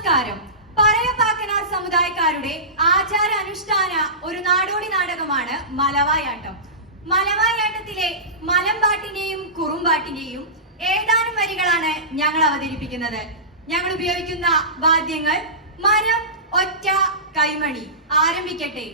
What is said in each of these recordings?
നമസ്കാരം. പറയപ്പാക്കനാർ സമുദായക്കാരുടെ ആചാര അനുഷ്ഠാന ഒരു നാടോടി നാടകമാണ് മലവായാട്ടം. മലവായാട്ടത്തിലെ മലമ്പാട്ടിന്റെയും കുറുമ്പാട്ടിന്റെയും ഏതാനും വരികളാണ് ഞങ്ങൾ അവതരിപ്പിക്കുന്നത്. ഞങ്ങൾ ഉപയോഗിക്കുന്ന വാദ്യങ്ങൾ മരം ഒറ്റ കൈമണി. ആരംഭിക്കട്ടെ.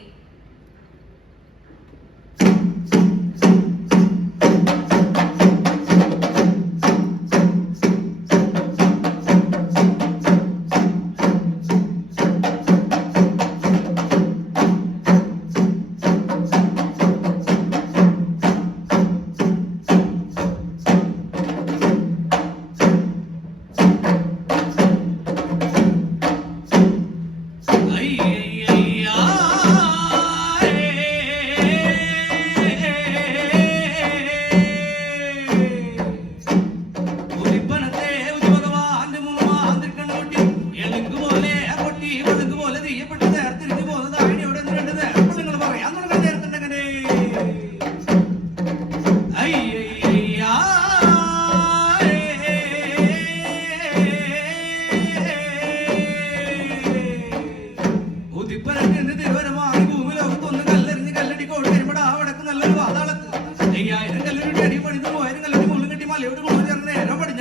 ആ വടക്ക് നല്ലൊരു വാതാളത്ത് അയ്യായിരം കല്ലൊരു അടി മൂവായിരം കല്ലൊരു മുള്ളും കെട്ടി മലയോട് കൊണ്ടു ചേർന്ന് നേരം പടി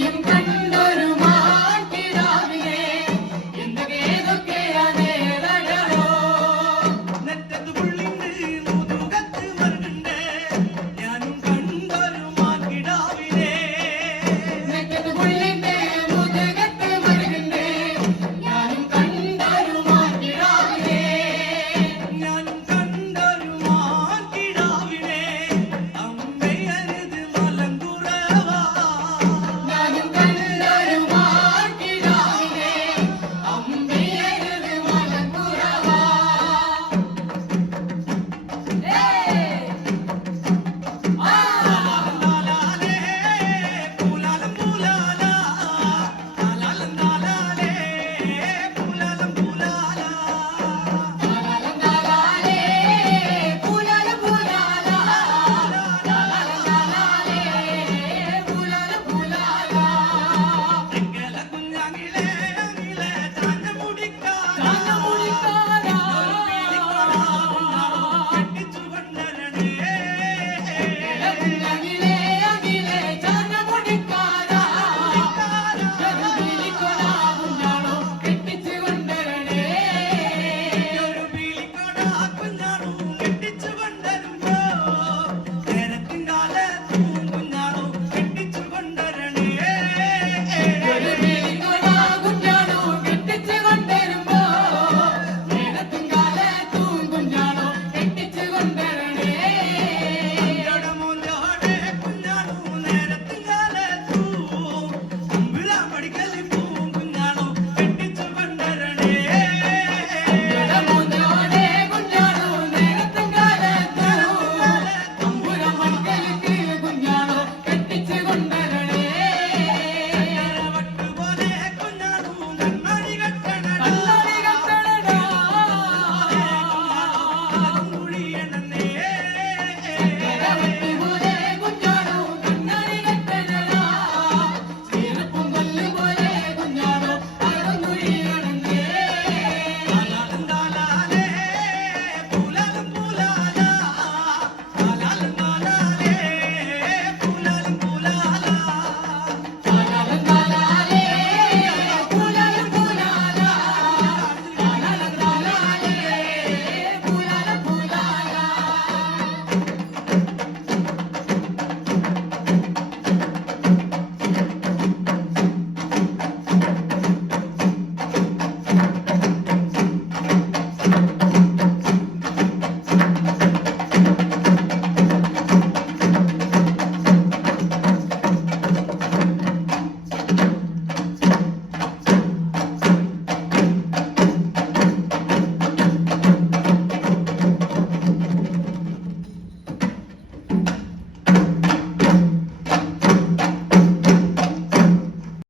என்